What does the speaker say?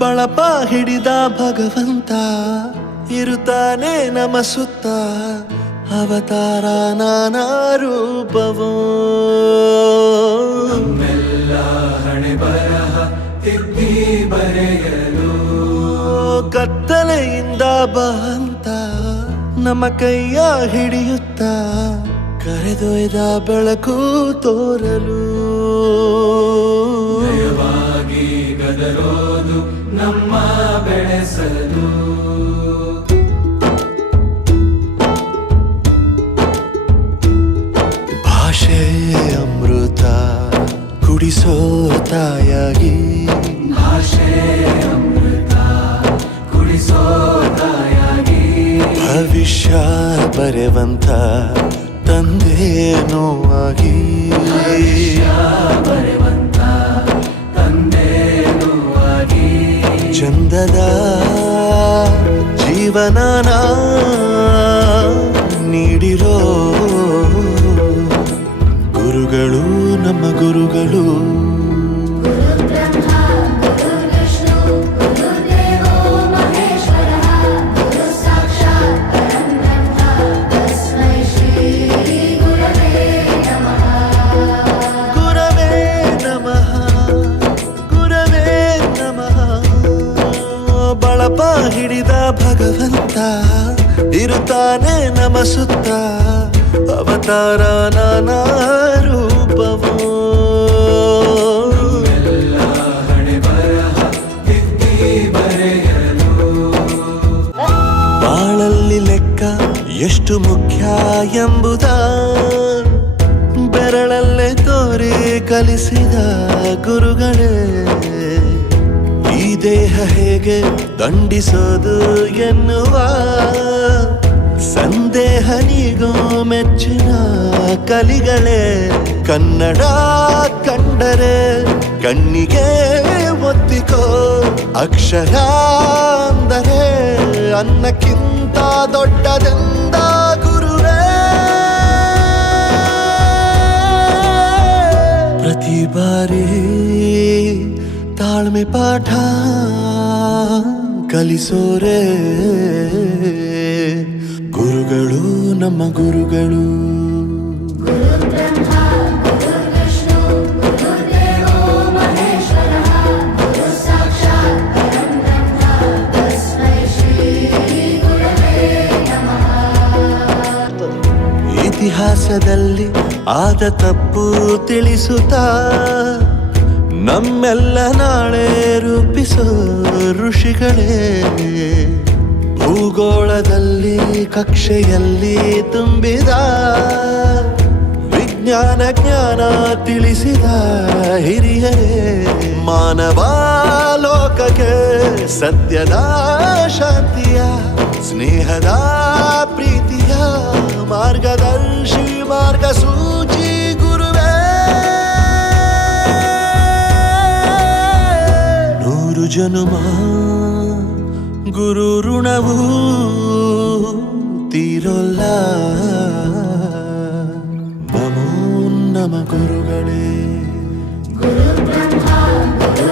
ಬಳಪ ಹಿಡಿದ ಭಗವಂತ ಇರುತ್ತಾನೆ ನಮ ಸುತ್ತ ಅವತಾರ ನಾನಾ ರೂಪವೋ ನಮ್ಮೆಲ್ಲ ಹಣೆ ಬರಹ ತಿದ್ದಿ ಬರೆಯಲು ಕತ್ತಲೆಯಿಂದ ಬಂತ ನಮ್ಮ ಕೈಯ ಹಿಡಿಯುತ್ತ ಕರೆದೊಯ್ದ ಬೆಳಕು ತೋರಲು ದಯವಾಗಿ ಗದರೋದು ನಮ್ಮ ಬೆಳೆಸಲು ಭಾಷೆ ಅಮೃತ ಕುಡಿಸೋ ತಾಯಾಗಿ ಭಾಷೆ ಅಮೃತ ಕುಡಿಸೋ ತಾಯಾಗಿ ಭವಿಷ್ಯ ಬರೆವಂತ ತಂದೇನೋ ಆಗಿ ಬರೆವಂತ ತಂದೇನೂ ಆಗಿ ಚಂದದ ಜೀವನನ ನೀಡಿರೋ ಗುರುಗಳು ನಮ್ಮ ಗುರುಗಳು ಬಳಪ ಹಿಡಿದ ಭಗವಂತ ಇರುತ್ತಾನೆ ನಮ ಸುತ್ತ ಅವತಾರ ನಾನಾ ರೂಪವೋ ಎಲ್ಲ ಹಣೆ ಬರಹ ತಿದ್ದಿ ಬರೆಯಲು ಬಾಳಲ್ಲಿ ಲೆಕ್ಕ ಎಷ್ಟು ಮುಖ್ಯ ಎಂಬುದ ಬೆರಳಲ್ಲೇ ತೋರಿ ಕಲಿಸಿದ ಗುರುಗಳೇ ಈ ದೇಹ ಹೇಗೆ ದಂಡಿಸೋದು ಎನ್ನುವ ಸಂದೇಹ ನೀಗೋ ಮೆಚ್ಚಿನ ಕಲಿಗಳೇ ಕನ್ನಡ ಕಂಡರೆ ಕಣ್ಣಿಗೆ ಒತ್ತಿಕೋ ಅಕ್ಷರ ಅಂದರೆ ಅನ್ನಕ್ಕಿಂತ ದೊಡ್ಡದೆಂದ ಗುರುವೇ ಪ್ರತಿ ಬಾರಿ ತಾಳ್ಮೆ ಪಾಠ ಕಲಿಸೋರೆ ಗುರುಗಳು ನಮ್ಮ ಗುರುಗಳು ಇತಿಹಾಸದಲ್ಲಿ ಆದ ತಪ್ಪು ತಿಳಿಸುತ್ತಾ ನಮ್ಮೆಲ್ಲ ನಾಳೆ ರೂಪಿಸೋ ಋಷಿಗಳೇ ಭೂಗೋಳದಲ್ಲಿ ಕಕ್ಷೆಯಲ್ಲಿ ತುಂಬಿದ ವಿಜ್ಞಾನ ಜ್ಞಾನ ತಿಳಿಸಿದ ಹಿರಿಯರೇ ಮಾನವ ಲೋಕಕ್ಕೆ ಸತ್ಯದ ಶಾಂತಿಯ ಸ್ನೇಹದ ಪ್ರೀತಿಯ ಮಾರ್ಗದರ್ಶಿ ಮಾರ್ಗಸೂಚಿ ಗುರುವೇ ನೂರು ಜನುಮ ಗುರು ಋಣವು ತೀರೋಲ್ಲ ನಮೋ ನಮ ಗುರುಗಳೇ ಗುರು ಬ್ರಹ್ಮ ಗುರು